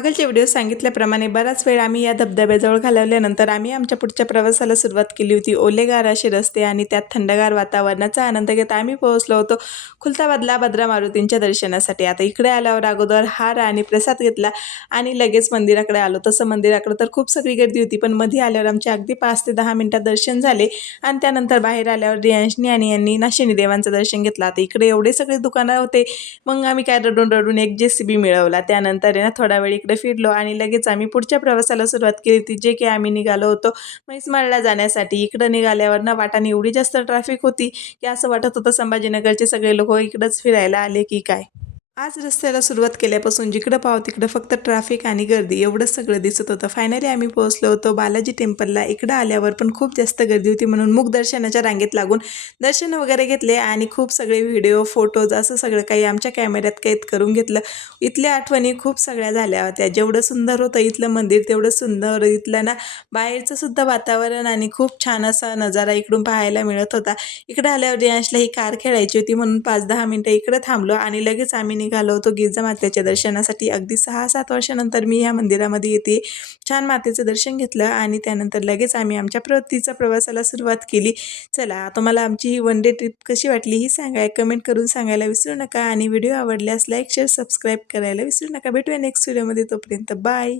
मागीलच्या video सांगितल्याप्रमाणे बराच वेळ आम्ही या धबधब्याजवळ घालवल्यानंतर आम्ही आमच्या पुढच्या प्रवासाला सुरुवात केली होती। ओलेगार असे रस्ते आणि त्यात थंडगार वातावरणाचा आनंद घेत आम्ही पोहोचलो होतो खुलताबादला भद्रा मारुतींच्या दर्शनासाठी। आता इकडे आल्यावर अगोदर हार आणि प्रसाद घेतला आणि लगेच मंदिराकडे आलो। तसं मंदिराकडे तर खूप सगळी गर्दी होती, पण मध्ये आल्यावर आमचे अगदी 5 ते 10 मिनिटात दर्शन झाले आणि त्यानंतर बाहेर आल्यावर रियांशनी आणि यांनी नाशिनी देवांचं दर्शन घेतलं। आता इकडे एवढे सगळे दुकानं होते, मग आम्ही काय रडून एक JCB मिळवला। त्यानंतर आहे ना थोडा वेळ इकडे फिरलो आणि लगेच आम्ही पुढच्या प्रवासाला सुरुवात केली होती, जे की आम्ही निघालो होतो म्हैसमाळला जाण्यासाठी। इकडे निघाल्यावर ना वाटाने एवढी जास्त ट्रॅफिक होती की असं वाटत होतं संभाजीनगरचे सगळे लोक इकडेच फिरायला आले की काय। आज रस्त्याला सुरुवात केल्यापासून जिकडं पाहावं तिकडं फक्त ट्रॅफिक आणि गर्दी एवढंच सगळं दिसत होतं। फायनली आम्ही पोहोचलो होतो बालाजी टेम्पलला। इकडं आल्यावर पण खूप जास्त गर्दी होती, म्हणून मुख दर्शनाच्या रांगेत लागून दर्शन वगैरे घेतले आणि खूप सगळे व्हिडिओ फोटोज असं सगळं काही आमच्या कॅमेऱ्यात कैद करून घेतलं। इथल्या आठवणी खूप सगळ्या झाल्या होत्या। जेवढं सुंदर होतं इथलं मंदिर तेवढं सुंदर इथलं ना बाहेरचं सुद्धा वातावरण आणि खूप छान असा नजारा इकडून पाहायला मिळत होता। इकडे आल्यावर रियांशला ही कार खेळायची होती, म्हणून 5-10 मिनिटं इकडे थांबलो आणि लगेच आम्ही निघालो होतो गिरजा मातेच्या दर्शनासाठी। अगदी 6-7 वर्षानंतर मी या मंदिरामध्ये येते। छान मातेचं दर्शन घेतलं आणि त्यानंतर लगेच आम्ही आमच्या परतीच्या प्रवासाला सुरुवात केली। चला तुम्हाला आमची ही वन डे ट्रिप कशी वाटली ही सांगा, कमेंट करून सांगायला विसरू नका आणि व्हिडिओ आवडल्यास लाईक शेअर सबस्क्राईब करायला विसरू नका। भेटूया नेक्स्ट व्हिडिओमध्ये, तोपर्यंत बाय।